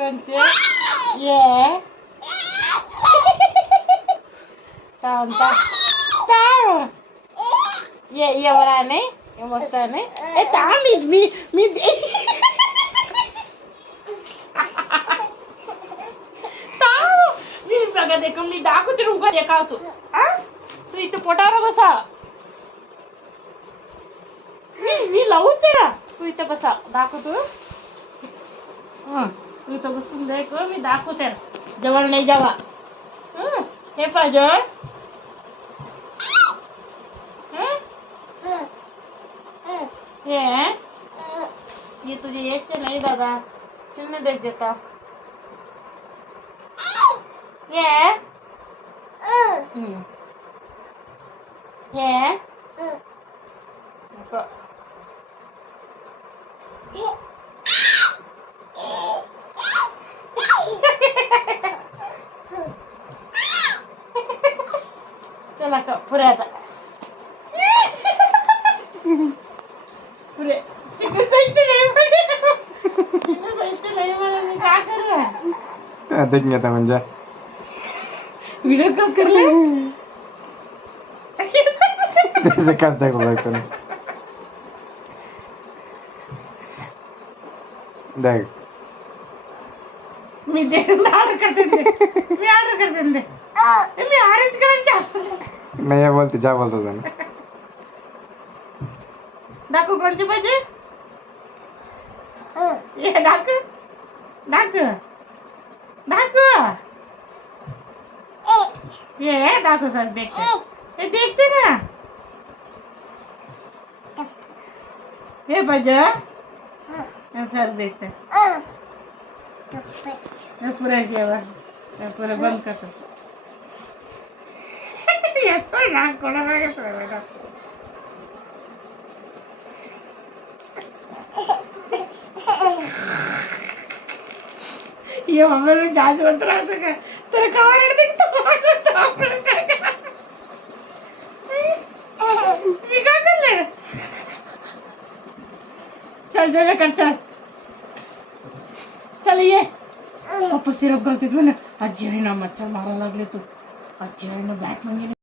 कंचे ये तांता ताव ये बरा नाही ये मस्त नाही ए ताम मी ताव मी बघा देखो मी दाखवते रुका एका तू तू इथे पोटावर बसा मी लावू तेरा तू इथे बसा दाखवतो तू इथं बसून देख मी दाखवते जवळ नाही जावा हे पाहिजे ये तुझे यायचे नाही दादा चिन्ह देत देता ये ये चला का पुरे आता पुरे चिकन सहीचे नाही मला मी काय करू देख आता म्हणजे व्हिडिओ कॉल करले ते कस दाखवू लागतं देख मी ऑर्डर करते मी ऑर्डर करते मी ऑरेंज कलरच्या नाही या बोलते जा बोलतो त्याने दाखव कोणचे पाहिजे ये दाखव दाखव दाखव ये दाखव सर देखते ये देखते ना ये पाहिजे सर देखते पूरा जेवण पूरा बंद करतो ये मम्मी में जांच मत रहा सका तेरे कवर देखता मी काय करले चल चल कर चल चल ये पप्पा सिरप घालते म्हणे आजी आहे ना मच्छर मारा लागले तू आजी आहे ना बॅट म्हणजे